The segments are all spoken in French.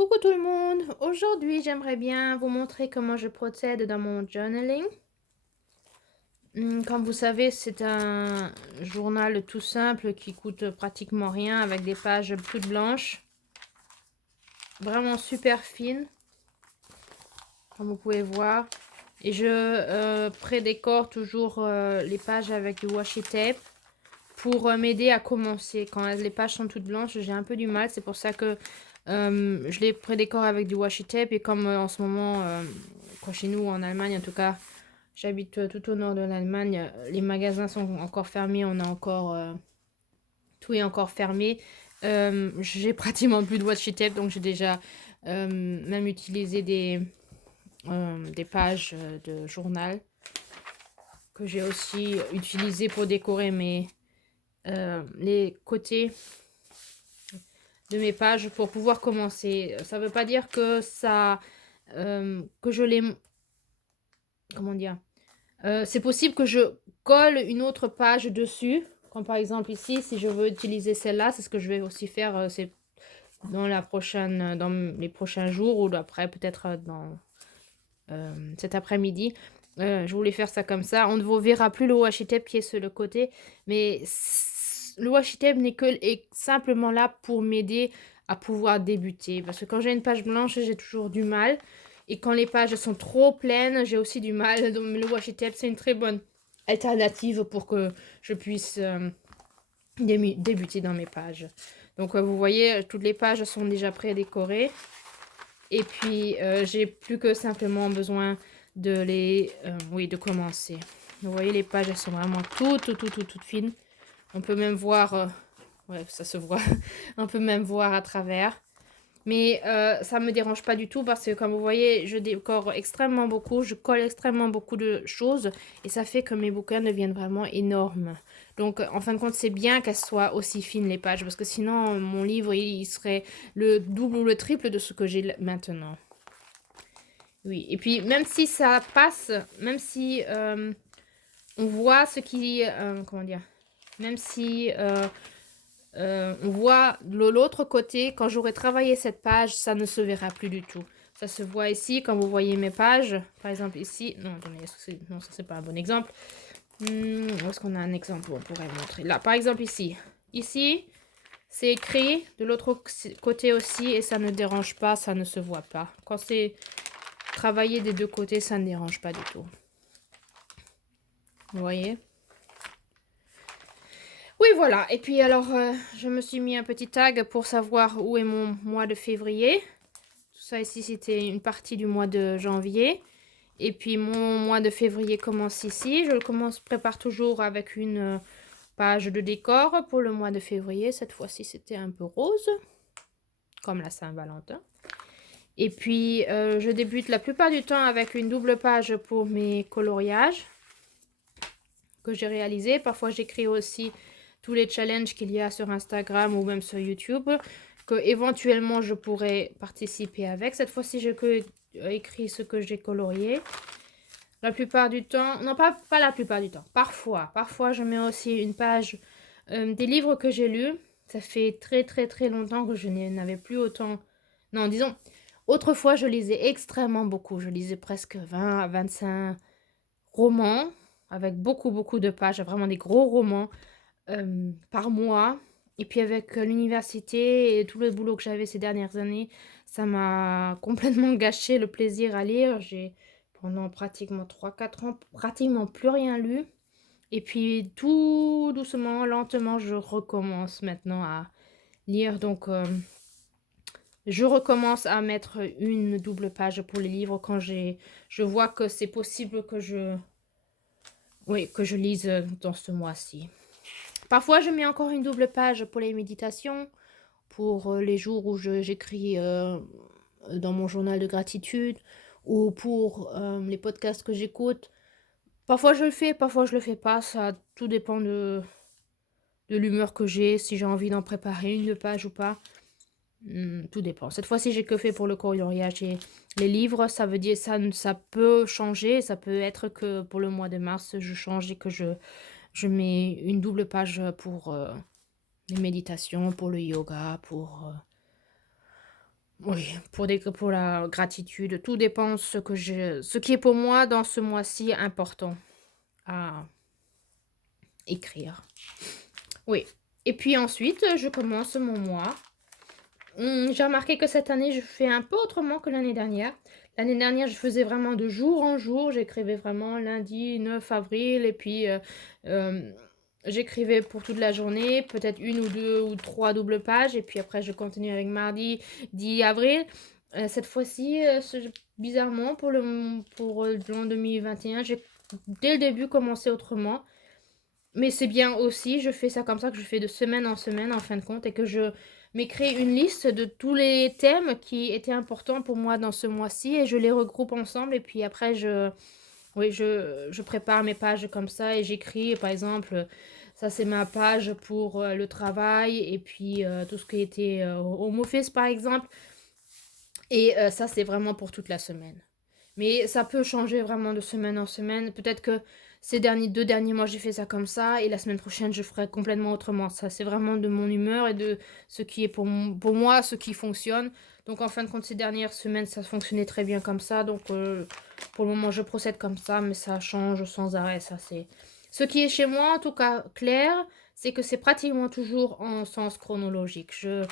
Coucou tout le monde! Aujourd'hui, j'aimerais bien vous montrer comment je procède dans mon journaling. Comme vous savez, c'est un journal tout simple qui coûte pratiquement rien avec des pages toutes blanches. Vraiment super fines, comme vous pouvez voir. Et je prédécore toujours les pages avec du washi tape pour m'aider à commencer. Quand les pages sont toutes blanches, j'ai un peu du mal. C'est pour ça que je les prédécore avec du washi tape. Et comme en ce moment, chez nous en Allemagne en tout cas, j'habite tout au nord de l'Allemagne, les magasins sont encore fermés, on a encore tout est encore fermé. J'ai pratiquement plus de washi tape, donc j'ai déjà même utilisé des pages de journal que j'ai aussi utilisé pour décorer les côtés de mes pages pour pouvoir commencer. Ça veut pas dire que que je les, comment dire, c'est possible que je colle une autre page dessus, comme par exemple ici, si je veux utiliser celle-là, c'est ce que je vais aussi faire, c'est dans les prochains jours ou après peut-être dans cet après-midi. Je voulais faire ça comme ça. On ne vous verra plus le washi tape qui est sur le côté, mais le washi tape est simplement là pour m'aider à pouvoir débuter. Parce que quand j'ai une page blanche, j'ai toujours du mal. Et quand les pages sont trop pleines, j'ai aussi du mal. Donc le washi tape, c'est une très bonne alternative pour que je puisse débuter dans mes pages. Donc vous voyez, toutes les pages sont déjà pré-décorées. Et puis, j'ai plus que simplement besoin de commencer. Vous voyez, les pages, elles sont vraiment toutes fines. On peut même voir, ouais, ça se voit, on peut même voir à travers. Mais ça me dérange pas du tout parce que, comme vous voyez, je décore extrêmement beaucoup, je colle extrêmement beaucoup de choses et ça fait que mes bouquins deviennent vraiment énormes. Donc, en fin de compte, c'est bien qu'elles soient aussi fines, les pages, parce que sinon, mon livre, il serait le double ou le triple de ce que j'ai maintenant. Oui, et puis même si ça passe, même si on voit ce qui... comment dire? Même si on voit de l'autre côté, quand j'aurai travaillé cette page, ça ne se verra plus du tout. Ça se voit ici, quand vous voyez mes pages. Par exemple ici, non, attendez, non, ça c'est pas un bon exemple. Où est-ce qu'on a un exemple où on pourrait montrer? Là, par exemple ici. Ici, c'est écrit de l'autre côté aussi et ça ne dérange pas, ça ne se voit pas. Quand c'est travaillé des deux côtés, ça ne dérange pas du tout. Vous voyez? Oui, voilà. Et puis alors, je me suis mis un petit tag pour savoir où est mon mois de février. Tout ça ici, c'était une partie du mois de janvier. Et puis mon mois de février commence ici. Je le prépare toujours avec une page de décor pour le mois de février. Cette fois-ci, c'était un peu rose, comme la Saint-Valentin. Et puis, je débute la plupart du temps avec une double page pour mes coloriages que j'ai réalisés. Parfois, j'écris aussi tous les challenges qu'il y a sur Instagram ou même sur YouTube, que éventuellement je pourrais participer avec. Cette fois-ci, j'ai écrit ce que j'ai colorié. La plupart du temps, non pas la plupart du temps, parfois je mets aussi une page des livres que j'ai lus. Ça fait très longtemps que je n'avais plus autant, non disons, autrefois je lisais extrêmement beaucoup, je lisais presque 20 à 25 romans avec beaucoup de pages, vraiment des gros romans par mois. Et puis avec l'université et tout le boulot que j'avais ces dernières années, ça m'a complètement gâché le plaisir à lire. J'ai pendant pratiquement 3 4 ans pratiquement plus rien lu. Et puis tout doucement, lentement, je recommence maintenant à lire. Donc je recommence à mettre une double page pour les livres quand je vois que c'est possible que que je lise dans ce mois-ci. Parfois, je mets encore une double page pour les méditations, pour les jours où j'écris dans mon journal de gratitude, ou pour les podcasts que j'écoute. Parfois, je le fais, parfois, je le fais pas. Ça tout dépend de l'humeur que j'ai, si j'ai envie d'en préparer une page ou pas. Tout dépend. Cette fois-ci, j'ai que fait pour le coloriage et les livres. Ça veut dire ça peut changer. Ça peut être que pour le mois de mars, je change et que je mets une double page pour les méditations, pour le yoga, pour Oui, pour la gratitude, tout dépend ce qui est pour moi dans ce mois-ci important à écrire. Oui. Et puis ensuite, je commence mon mois. J'ai remarqué que cette année, je fais un peu autrement que l'année dernière. L'année dernière, je faisais vraiment de jour en jour. J'écrivais vraiment lundi 9 avril et puis j'écrivais pour toute la journée, peut-être une ou deux ou trois doubles pages. Et puis après, je continue avec mardi 10 avril. Cette fois-ci, bizarrement, pour l'an 2021, j'ai dès le début commencé autrement. Mais c'est bien aussi, je fais ça comme ça, que je fais de semaine en semaine en fin de compte et que je m'écris une liste de tous les thèmes qui étaient importants pour moi dans ce mois-ci et je les regroupe ensemble et puis après oui, je prépare mes pages comme ça et j'écris par exemple, ça c'est ma page pour le travail et puis tout ce qui était home office par exemple et ça c'est vraiment pour toute la semaine. Mais ça peut changer vraiment de semaine en semaine. Peut-être que ces 2 derniers mois, j'ai fait ça comme ça et la semaine prochaine, je ferai complètement autrement. Ça, c'est vraiment de mon humeur et de ce qui est pour moi, ce qui fonctionne. Donc, en fin de compte, ces dernières semaines, ça fonctionnait très bien comme ça. Donc, pour le moment, je procède comme ça, mais ça change sans arrêt. Ça, c'est ce qui est chez moi, en tout cas clair, c'est que c'est pratiquement toujours en sens chronologique. Je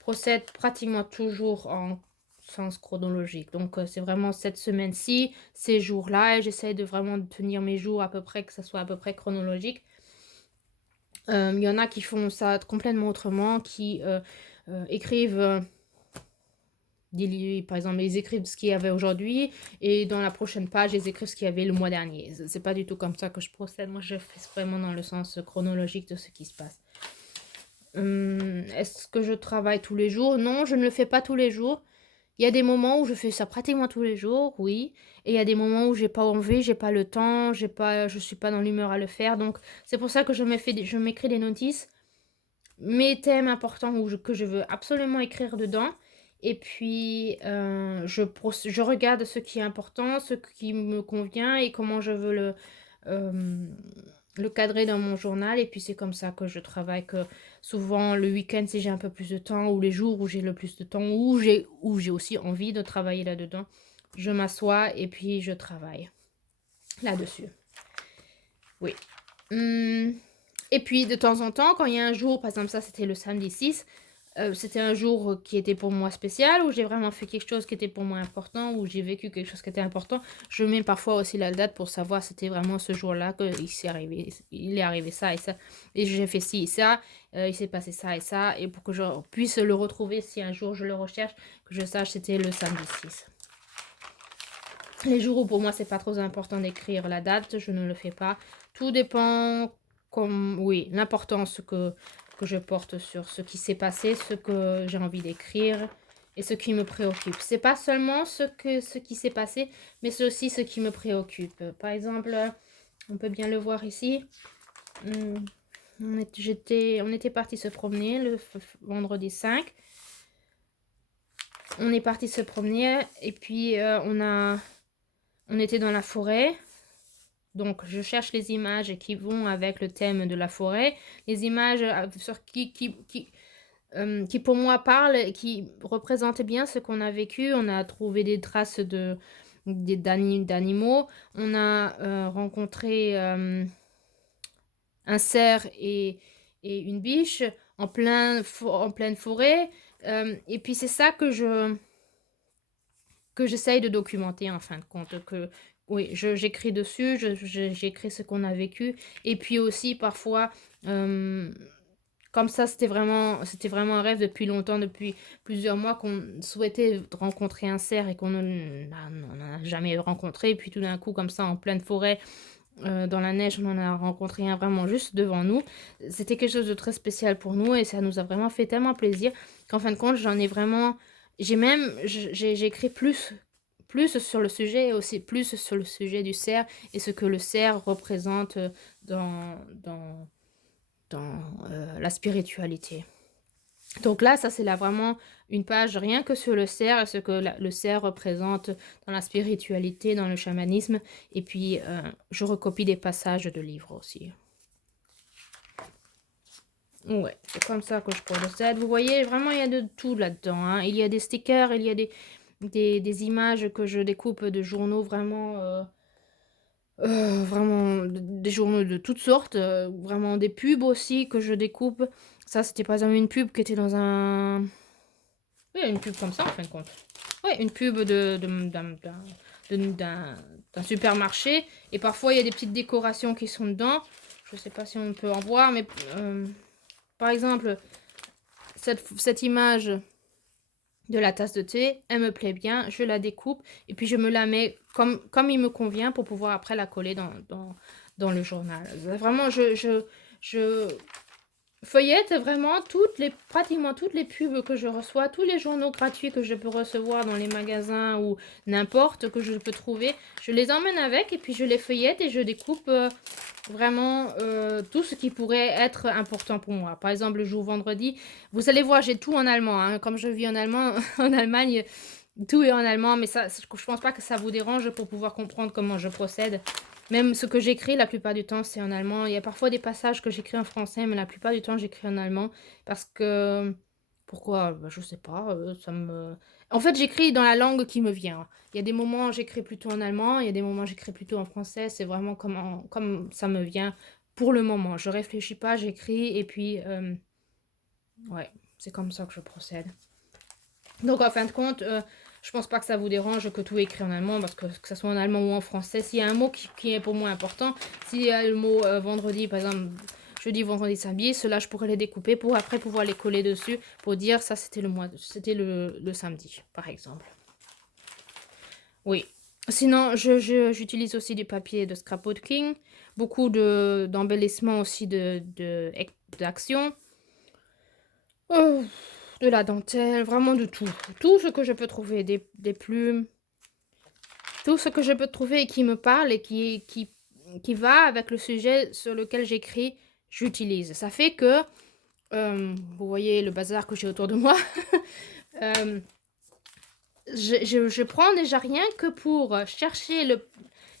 procède pratiquement toujours en sens chronologique. Donc, c'est vraiment cette semaine-ci, ces jours-là, et j'essaie de vraiment tenir mes jours à peu près, que ça soit à peu près chronologique. Il y en a qui font ça complètement autrement, qui écrivent, par exemple, ils écrivent ce qu'il y avait aujourd'hui, et dans la prochaine page, ils écrivent ce qu'il y avait le mois dernier. C'est pas du tout comme ça que je procède. Moi, je fais vraiment dans le sens chronologique de ce qui se passe. Est-ce que je travaille tous les jours? Non, je ne le fais pas tous les jours. Il y a des moments où je fais ça pratiquement tous les jours, oui. Et il y a des moments où j'ai pas envie, j'ai pas le temps, je suis pas dans l'humeur à le faire. Donc, c'est pour ça que je m'écris des notices, mes thèmes importants que je veux absolument écrire dedans. Et puis, je regarde ce qui est important, ce qui me convient et comment je veux euh, le cadrer dans mon journal. Et puis, c'est comme ça que je travaille, que souvent le week-end, si j'ai un peu plus de temps, ou les jours où j'ai le plus de temps, où j'ai aussi envie de travailler là-dedans, je m'assois et puis je travaille là-dessus. Oui. Et puis, de temps en temps, quand il y a un jour, par exemple, ça, c'était le samedi 6, c'était un jour qui était pour moi spécial, où j'ai vraiment fait quelque chose qui était pour moi important, où j'ai vécu quelque chose qui était important. Je mets parfois aussi la date pour savoir c'était vraiment ce jour-là il est arrivé ça et ça. Et j'ai fait ci et ça, il s'est passé ça et ça. Et pour que je puisse le retrouver si un jour je le recherche, que je sache c'était le samedi 6. Les jours où pour moi c'est pas trop important d'écrire la date, je ne le fais pas. Tout dépend oui, l'importance que je porte sur ce qui s'est passé, ce que j'ai envie d'écrire et ce qui me préoccupe. C'est pas seulement ce qui s'est passé, mais c'est aussi ce qui me préoccupe. Par exemple, on peut bien le voir ici. On était parti se promener le vendredi 5. On est parti se promener et puis on était dans la forêt. Donc, je cherche les images qui vont avec le thème de la forêt. Les images qui pour moi parlent, qui représentent bien ce qu'on a vécu. On a trouvé des traces d'animaux. On a rencontré un cerf et une biche en pleine forêt. Et puis, c'est ça que j'essaye de documenter en fin de compte, oui, j'écris dessus, j'écris ce qu'on a vécu, et puis aussi parfois, comme ça, c'était vraiment un rêve depuis longtemps, depuis plusieurs mois, qu'on souhaitait rencontrer un cerf et qu'on n'en a jamais rencontré, et puis tout d'un coup, comme ça, en pleine forêt, dans la neige, on en a rencontré un vraiment juste devant nous. C'était quelque chose de très spécial pour nous, et ça nous a vraiment fait tellement plaisir, qu'en fin de compte, j'ai écrit plus sur le sujet et aussi plus sur le sujet du cerf et ce que le cerf représente dans la spiritualité. Donc là, ça c'est là vraiment une page rien que sur le cerf et ce que le cerf représente dans la spiritualité, dans le chamanisme. Et puis, je recopie des passages de livres aussi. Ouais, c'est comme ça que je procède. Vous voyez, vraiment, il y a de tout là-dedans, hein. Il y a des stickers, il y a des images que je découpe de journaux vraiment des journaux de toutes sortes, vraiment des pubs aussi que je découpe. Ça, c'était par exemple une pub qui était dans un... Oui, une pub comme ça, en fin de compte. Oui, une pub d'un supermarché. Et parfois, il y a des petites décorations qui sont dedans. Je ne sais pas si on peut en voir, mais par exemple, cette image de la tasse de thé, elle me plaît bien, je la découpe et puis je me la mets comme il me convient pour pouvoir après la coller dans le journal. Vraiment, je feuillette vraiment pratiquement toutes les pubs que je reçois, tous les journaux gratuits que je peux recevoir dans les magasins ou n'importe que je peux trouver. Je les emmène avec et puis je les feuillette et je découpe vraiment tout ce qui pourrait être important pour moi. Par exemple, le jour vendredi, vous allez voir, j'ai tout en allemand. Hein. Comme je vis en allemand, en Allemagne, tout est en allemand, mais ça, je pense pas que ça vous dérange pour pouvoir comprendre comment je procède. Même ce que j'écris, la plupart du temps, c'est en allemand. Il y a parfois des passages que j'écris en français, mais la plupart du temps, j'écris en allemand. Parce que... Pourquoi? Bah, je sais pas. Ça me... En fait, j'écris dans la langue qui me vient. Il y a des moments, j'écris plutôt en allemand. Il y a des moments, j'écris plutôt en français. C'est vraiment comme ça me vient pour le moment. Je réfléchis pas, j'écris. Et puis, ouais, c'est comme ça que je procède. Donc, en fin de compte... je pense pas que ça vous dérange que tout est écrit en allemand, parce que ce soit en allemand ou en français, s'il y a un mot qui est pour moi important, s'il y a le mot vendredi, par exemple, jeudi, vendredi, samedi, ceux-là, je pourrais les découper pour après pouvoir les coller dessus, pour dire ça, c'était le samedi, par exemple. Oui. Sinon, j'utilise aussi du papier de scrapbooking, beaucoup d'embellissements aussi d'action. De la dentelle, vraiment de tout. Tout ce que je peux trouver, des plumes, tout ce que je peux trouver et qui me parle et qui va avec le sujet sur lequel j'écris, j'utilise. Ça fait que, vous voyez le bazar que j'ai autour de moi, je prends déjà rien que pour chercher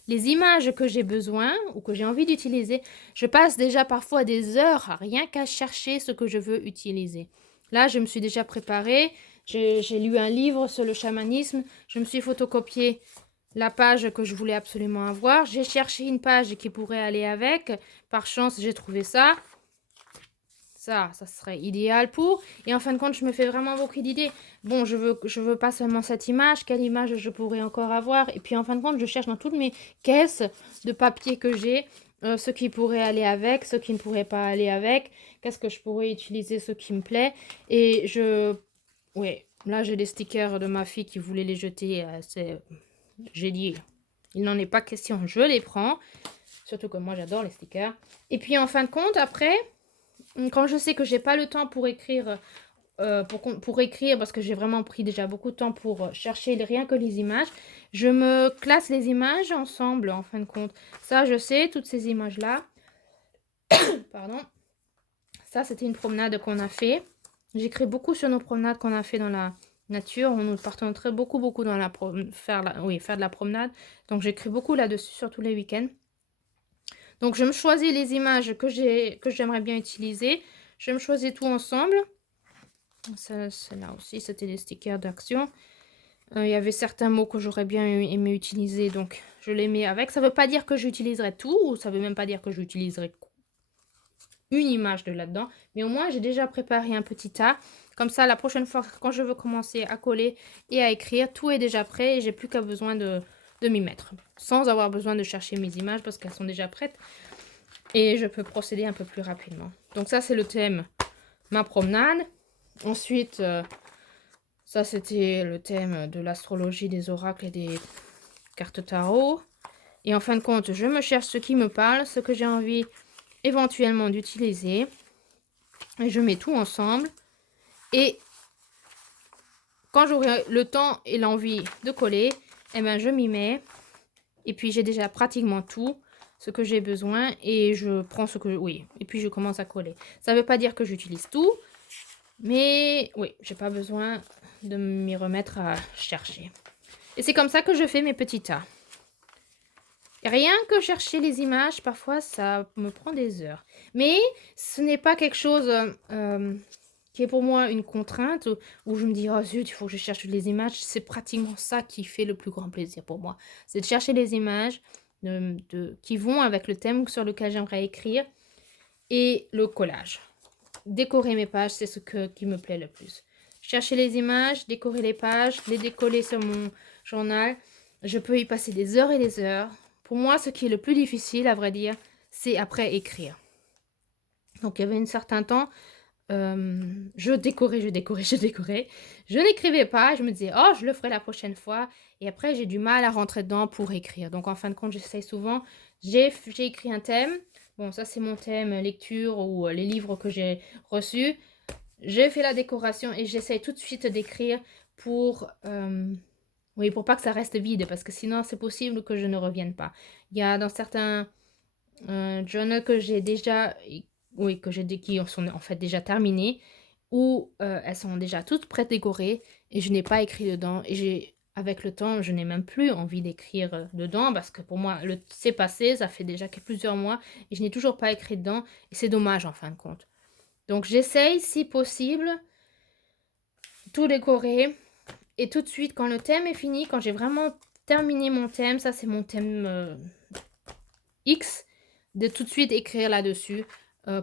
les images que j'ai besoin ou que j'ai envie d'utiliser. Je passe déjà parfois des heures rien qu'à chercher ce que je veux utiliser. Là, je me suis déjà préparée. J'ai lu un livre sur le chamanisme. Je me suis photocopié la page que je voulais absolument avoir. J'ai cherché une page qui pourrait aller avec. Par chance, j'ai trouvé ça. Ça serait idéal pour. Et en fin de compte, je me fais vraiment beaucoup d'idées. Bon, je veux pas seulement cette image. Quelle image je pourrais encore avoir? Et puis en fin de compte, je cherche dans toutes mes caisses de papier que j'ai. Ce qui pourrait aller avec, ce qui ne pourrait pas aller avec. Qu'est-ce que je pourrais utiliser, ce qui me plaît. Et ouais, là, j'ai des stickers de ma fille qui voulait les jeter. J'ai dit, il n'en est pas question. Je les prends. Surtout que moi, j'adore les stickers. Et puis en fin de compte, après... Quand je sais que j'ai pas le temps pour écrire, pour écrire, parce que j'ai vraiment pris déjà beaucoup de temps pour chercher rien que les images, je me classe les images ensemble, en fin de compte. Ça, je sais, toutes ces images-là. Pardon. Ça, c'était une promenade qu'on a fait. J'écris beaucoup sur nos promenades qu'on a fait dans la nature. Nous partons beaucoup dans faire de la promenade. Donc, j'écris beaucoup là-dessus, surtout les week-ends. Donc, je me choisis les images que j'aimerais bien utiliser. Je me choisis tout ensemble. Là aussi, c'était des stickers d'action. Il y avait certains mots que j'aurais bien aimé utiliser, donc je les mets avec. Ça ne veut pas dire que j'utiliserai tout, ou ça ne veut même pas dire que j'utiliserai une image de là-dedans. Mais au moins, j'ai déjà préparé un petit tas. Comme ça, la prochaine fois, quand je veux commencer à coller et à écrire, tout est déjà prêt et j'ai plus qu'à besoin de m'y mettre. Sans avoir besoin de chercher mes images parce qu'elles sont déjà prêtes. Et je peux procéder un peu plus rapidement. Donc ça, c'est le thème ma promenade. Ensuite, ça, c'était le thème de l'astrologie, des oracles et des cartes tarot. Et en fin de compte, je me cherche ce qui me parle, ce que j'ai envie éventuellement d'utiliser. Et je mets tout ensemble. Et quand j'aurai le temps et l'envie de coller, eh ben, je m'y mets. Et puis, j'ai déjà pratiquement tout ce que j'ai besoin. Et je prends ce que... Oui, et puis je commence à coller. Ça ne veut pas dire que j'utilise tout. Mais oui, j'ai pas besoin de m'y remettre à chercher. Et c'est comme ça que je fais mes petits tas. Rien que chercher les images, parfois, ça me prend des heures. Mais ce n'est pas quelque chose, qui est pour moi une contrainte où je me dis: «Oh zut, il faut que je cherche les images». C'est pratiquement ça qui fait le plus grand plaisir pour moi. C'est de chercher les images qui vont avec le thème sur lequel j'aimerais écrire et le collage. Décorer mes pages, c'est qui me plaît le plus. Chercher les images, décorer les pages, les décoller sur mon journal. Je peux y passer des heures et des heures. Pour moi, ce qui est le plus difficile, à vrai dire, c'est après écrire. Donc, il y avait un certain temps, je décorais, je décorais, je décorais. Je n'écrivais pas, je me disais: «Oh, je le ferai la prochaine fois» et après j'ai du mal à rentrer dedans pour écrire. Donc en fin de compte, j'essaye souvent j'ai écrit un thème. Bon, ça, c'est mon thème lecture ou les livres que j'ai reçus. J'ai fait la décoration et j'essaye tout de suite d'écrire pour, oui, pour pas que ça reste vide parce que sinon c'est possible que je ne revienne pas. Il y a dans certains, journaux que j'ai déjà oui, que j'ai dé qui sont en fait déjà terminées où, elles sont déjà toutes prêtes décorées et je n'ai pas écrit dedans et avec le temps, je n'ai même plus envie d'écrire, dedans parce que pour moi, c'est passé, ça fait déjà que plusieurs mois et je n'ai toujours pas écrit dedans et c'est dommage en fin de compte. Donc j'essaye si possible, tout décorer et tout de suite quand le thème est fini, quand j'ai vraiment terminé mon thème, ça c'est mon thème, X, de tout de suite écrire là-dessus,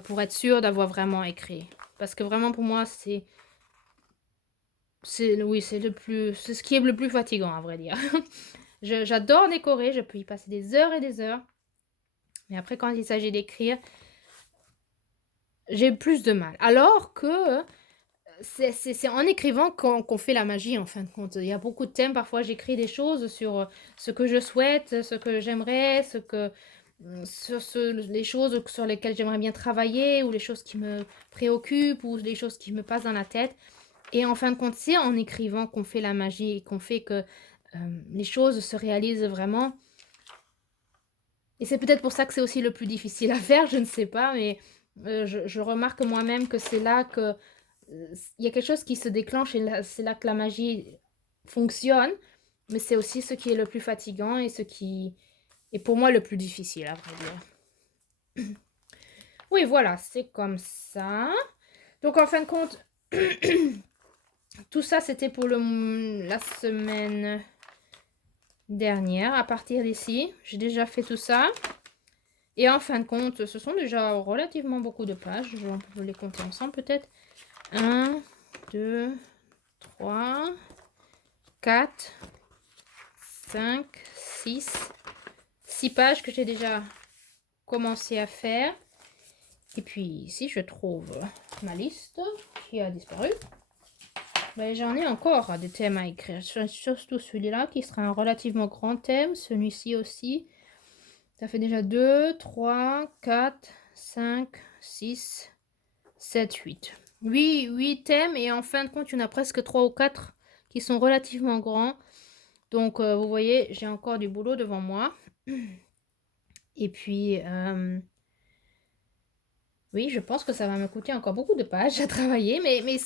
pour être sûre d'avoir vraiment écrit. Parce que vraiment pour moi oui, c'est ce qui est le plus fatigant à vrai dire. J'adore décorer, je peux y passer des heures et des heures, mais après quand il s'agit d'écrire, j'ai plus de mal. Alors que, c'est en écrivant qu'on fait la magie en fin de compte. Il y a beaucoup de thèmes, parfois j'écris des choses sur, ce que je souhaite, ce que j'aimerais, sur les choses sur lesquelles j'aimerais bien travailler ou les choses qui me préoccupent ou les choses qui me passent dans la tête et en fin de compte, c'est en écrivant qu'on fait la magie et qu'on fait que, les choses se réalisent vraiment et c'est peut-être pour ça que c'est aussi le plus difficile à faire, je ne sais pas, mais, je remarque moi-même que c'est là que il y a quelque chose qui se déclenche et là c'est là que la magie fonctionne, mais c'est aussi ce qui est le plus fatigant et ce qui est pour moi le plus difficile, à vrai dire. Oui, voilà, c'est comme ça. Donc en fin de compte, tout ça, c'était pour la semaine dernière. À partir d'ici, j'ai déjà fait tout ça. Et en fin de compte, ce sont déjà relativement beaucoup de pages. On peut les compter ensemble peut-être. 1, 2, 3, 4, 5, 6, 6 pages que j'ai déjà commencé à faire. Et puis ici, je trouve ma liste qui a disparu. Ben, j'en ai encore des thèmes à écrire. Surtout celui-là qui sera un relativement grand thème. Celui-ci aussi. Ça fait déjà 2, 3, 4, 5, 6, 7, 8. 8 thèmes et en fin de compte, il y en a presque 3 ou 4 qui sont relativement grands. Donc, vous voyez, j'ai encore du boulot devant moi. Et puis, oui, je pense que ça va me coûter encore beaucoup de pages à travailler, mais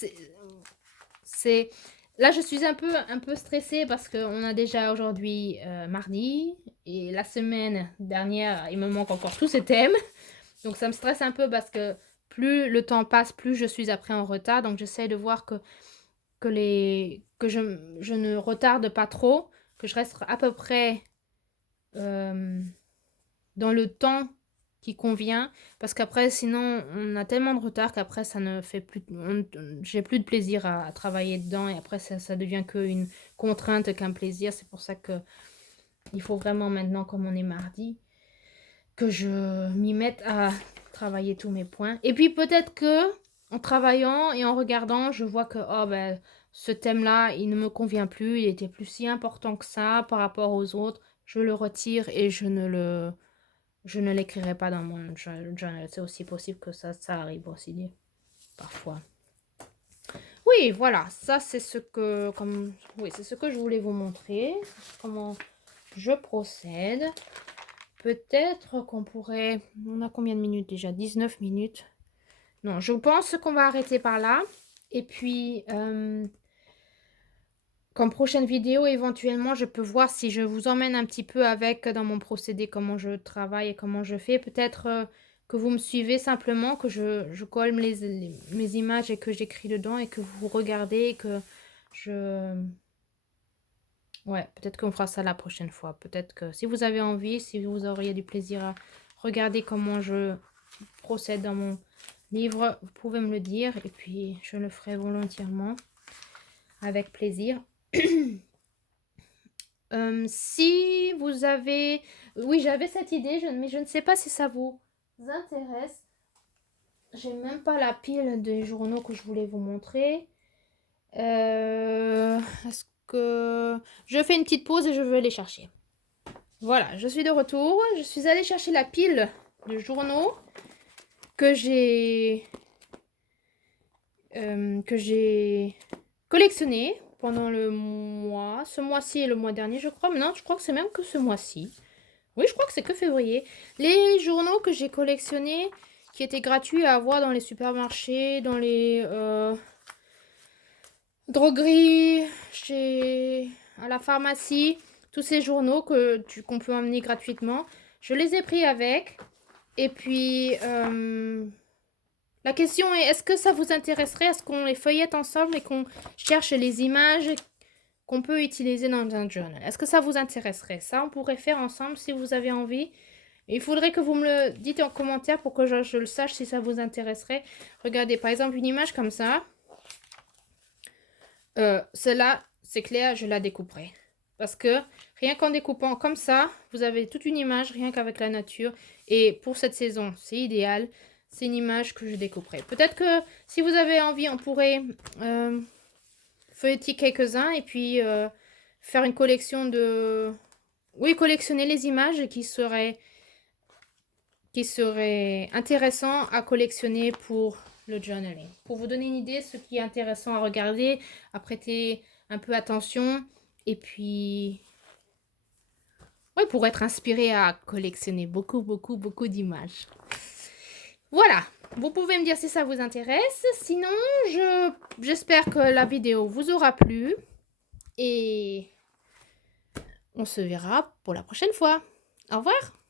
c'est... Là, je suis un peu stressée parce qu'on a déjà aujourd'hui mardi et la semaine dernière, il me manque encore tous ces thèmes. Donc, ça me stresse un peu parce que plus le temps passe, plus je suis après en retard. Donc, j'essaie de voir que je ne retarde pas trop, que je reste à peu près dans le temps qui convient, parce qu'après, sinon, on a tellement de retard qu'après, ça ne fait plus, j'ai plus de plaisir à travailler dedans, et après, ça devient qu'une contrainte qu'un plaisir. C'est pour ça que il faut vraiment maintenant, comme on est mardi, que je m'y mette à travailler tous mes points. Et puis peut-être que en travaillant et en regardant, je vois que oh ben ce thème-là, il ne me convient plus, il était plus si important que ça par rapport aux autres. Je le retire et je ne l'écrirai pas dans mon journal. C'est aussi possible que ça arrive aussi parfois. Oui, voilà, ça c'est c'est ce que je voulais vous montrer, comment je procède. Peut-être qu'on pourrait... On a combien de minutes déjà? 19 minutes. Non, je pense qu'on va arrêter par là. Et puis, comme prochaine vidéo, éventuellement, je peux voir si je vous emmène un petit peu avec dans mon procédé, comment je travaille et comment je fais. Peut-être que vous me suivez simplement, que je colle mes images et que j'écris dedans et que vous regardez et que je... Ouais, peut-être qu'on fera ça la prochaine fois. Peut-être que si vous avez envie, si vous auriez du plaisir à regarder comment je procède dans mon livre, vous pouvez me le dire et puis je le ferai volontiers, avec plaisir. Si vous avez... Oui, j'avais cette idée, mais je ne sais pas si ça vous intéresse. J'ai même pas la pile des journaux que je voulais vous montrer. Est-ce que... Je fais une petite pause et je vais les chercher. Voilà, je suis de retour. Je suis allée chercher la pile de journaux que j'ai collectionné pendant le mois. Ce mois-ci et le mois dernier, je crois. Mais non, je crois que c'est même que ce mois-ci. Oui, je crois que c'est que février. Les journaux que j'ai collectionnés, qui étaient gratuits à avoir dans les supermarchés, dans les drogueries, à la pharmacie, tous ces journaux qu'on peut emmener gratuitement, je les ai pris avec. Et puis, la question est, est-ce que ça vous intéresserait? Est-ce qu'on les feuillette ensemble et qu'on cherche les images qu'on peut utiliser dans un journal? Est-ce que ça vous intéresserait? Ça, on pourrait faire ensemble si vous avez envie. Il faudrait que vous me le dites en commentaire pour que je le sache si ça vous intéresserait. Regardez, par exemple, une image comme ça. Celle-là, c'est clair, je la découperai. Parce que rien qu'en découpant comme ça, vous avez toute une image rien qu'avec la nature. Et pour cette saison, c'est idéal. C'est une image que je découperai. Peut-être que si vous avez envie, on pourrait feuilleter quelques-uns et puis faire une collection de... Oui, collectionner les images qui seraient intéressants à collectionner pour le journaling. Pour vous donner une idée, ce qui est intéressant à regarder, à prêter un peu attention et puis... Oui, pour être inspiré à collectionner beaucoup d'images. Voilà, vous pouvez me dire si ça vous intéresse. Sinon, j'espère que la vidéo vous aura plu. Et on se verra pour la prochaine fois. Au revoir!